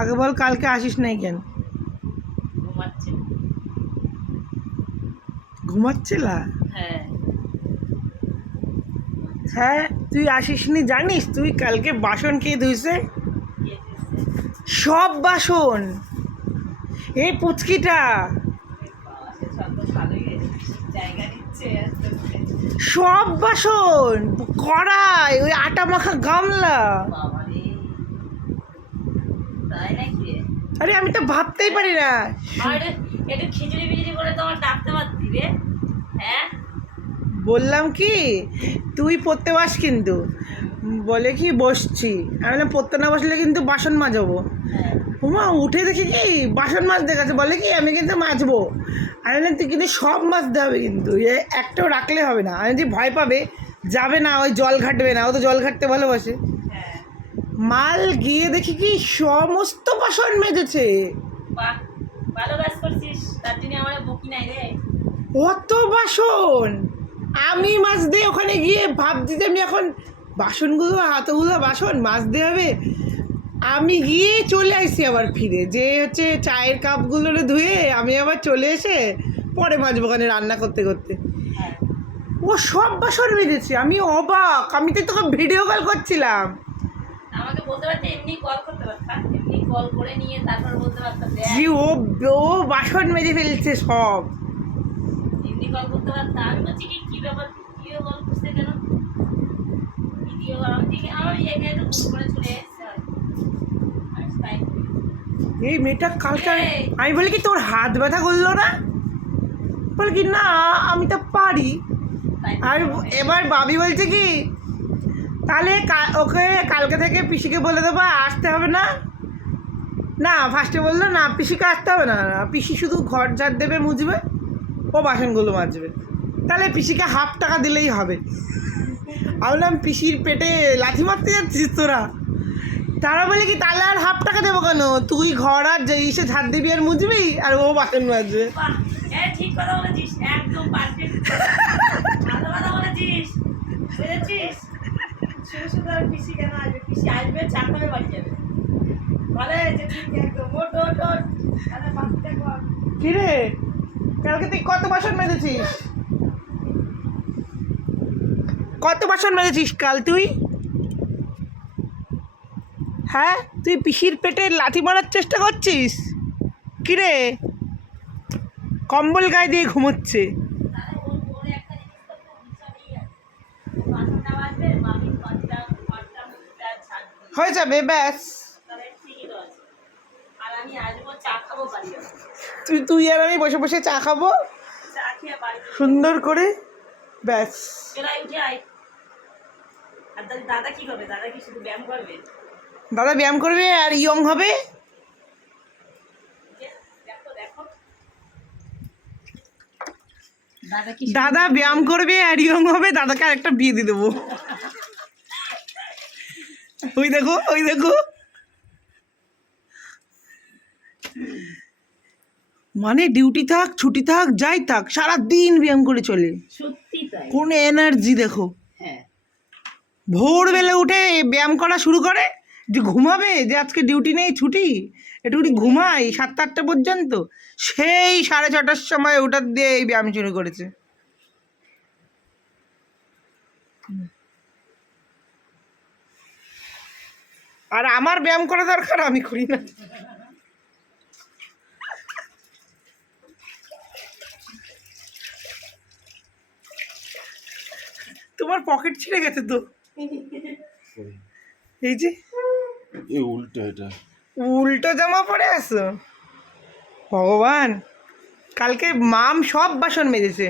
আগে বল কালকে আসিস নাই কেন? ঘুমাচ্ছে। ঘুমাচ্ছিলা? হ্যাঁ হ্যাঁ, তুই আসিসনি জানিস? তুই কালকে বাসন কে ধুইছে? সব বাসন, এই পুচকিটা জায়গা নিচ্ছে আস্তে আস্তে। সব বাসন, কড়াই, ওই আটা মাখা গামলা। বাবারে, তাই নাকি রে? আরে আমি তো ভাবতেই পারি না। আরে একটু খিচুড়ি বিচুড়ি করে তোমার ডাকতে পারতি রে। হ্যাঁ বললাম কি তুই পড়তে বাস, কিন্তু বলে কি বসছি, আমি বললাম পড়তে না বসলে কিন্তু বাসন মাজাবো। হ্যাঁ হুমা উঠে দেখি কি বাসন মাজতে গেছে, বলে কি আমি কিন্তু মাজবো। আমি বললাম তুই কিন্তু সব মাজতে হবে, কিন্তু একটাও রাখলে হবে না। আমি যদি ভয় পাবে, যাবে না, ওই জল ঘাটবে না, ও তো জল ঘাটতে ভালোবাসে। হ্যাঁ। মাল গিয়ে দেখি কি সমস্ত বাসন মেজেছে। বাহ, ভালো কাজ করছিস, তার জন্য আমার বকি নাই রে। অত বাসন আমি মাজতে ওখানে গিয়ে ভাবছি যে আমি এখন বাসনগুলো হাতগুলো বাসন মাজতে হবে। আমি গিয়ে চলে আসছি আবার ফিরে, যে হচ্ছে চায়ের কাপগুলো ধুয়ে আমি আবার চলে এসে পরে মাজবো ওখানে রান্না করতে করতে। হ্যাঁ ও সব বাসন মেজেছে, আমি অবাক। আমি তো তোকে ভিডিও কল করছিলাম। আমাকে বলতে পারতে, এমনি কল করতে পারতাম, এমনি কল করে নিয়ে তারপর বলতে পারতাম দেখ। জি ও বাসন মেজে ফেলছে সব। এমনি কল করতে পারতাম। আমি বলছি কি কি ব্যাপার, ভিডিও কল করছে কেন? ভিডিও কল আমি দেখি আমার এখানে তো ফোন করে চলে এসেছে হয়তো। আর তাই এই মেয়েটা কালকে আমি বলি কি তোর হাত ব্যথা করলো না? বলে কি না আমি তো পারি। তাই আর এবার বাবি বলছে কি তাহলে ওকে কালকে থেকে পিসিকে বলে দেবো আসতে হবে না। না ফার্স্টে বললো না পিসিকে আসতে হবে না, পিসি শুধু ঘর ঝাড় দেবে, মুছবে, ও বাসনগুলো মাজবে। তাহলে পিসিকে ½ টাকা দিলেই হবে। আমি বললাম পিসির পেটে লাথি মারতে যাচ্ছিস তোরা? তারা বলে কি তাহলে আর ½ টাকা দেবো কেন, তুই ঘর আর যে এসে ঝাড় দিবি আর মুছবি, আর ও বাসন মাজবে। বাহ, ঠিক কথা বলেছিস, একদম পারফেক্ট। ভালো কথা বলেছিস, বুঝেছিস? শুধু শুধু আর পিসি কেন আসবে? পিসি আসবে, চা খাবে, বাড়ি যাবে। ভালো হয়েছে, ঠিক একদম। ওট ওট ওট, তাহলে বাকিটা কর। কিরে কালকে তুই কত বাসন মেজেছিস? কত বাসন মেজেছিস কাল তুই? হ্যাঁ, তুই পিসির পেটে লাথি মারার চেষ্টা করছিস? কিরে কম্বল গায়ে দিয়ে ঘুমোচ্ছে। তাহলে ওর ওর একটা জিনিস তো খুব বিছানেই আছে। বাসনটা বাজবে, মামির ঘরটা ঘরটা মুখটা ঝাড় দিবে। হয়ে যাবে ব্যাস। তাহলে ঠিকই তো আছে। আর আমি আসবো, চা খাবো, বাড়ি যাবো। তুই আর আমি বসে বসে চা খাবো চা খেয়ে বাড়ি যাবো। সুন্দর করে, ব্যাস। চলে আয়, উঠে আয়। আর তাহলে দাদা কি করবে? দাদা কি শুধু ব্যায়াম করবে? দাদা ব্যায়াম করবে আর ইয়ং হবে। দেখো দেখো, দাদা কি দাদা ব্যায়াম করবে আর ইয়ং হবে, দাদাকে আরেকটা বিয়ে দিয়ে দেবো। ওই দেখো ওই দেখো, মানে ডিউটি থাক ছুটি থাক যাই থাক সারাদিন ব্যায়াম করে চলে। সত্যি তাই। কোন এনার্জি দেখো। হ্যাঁ ভোরবেলা উঠে ব্যায়াম করা শুরু করে, যে ঘুমাবে, যে আজকে ডিউটি নেই ছুটি, একটুখানি ঘুমাই 7-8টা পর্যন্ত, সেই 6:30টার সময় ওটা দিয়ে এই ব্যায়াম শুরু করেছে। আর আমার ব্যায়াম করা দরকার, আমি করি না। তোমার পকেট ছিঁড়ে গেছে তো, এই যে উল্টো এটা উল্টো জামা পরে আসো। ভগবান, কালকে মাম সব বাসন মেজেছে।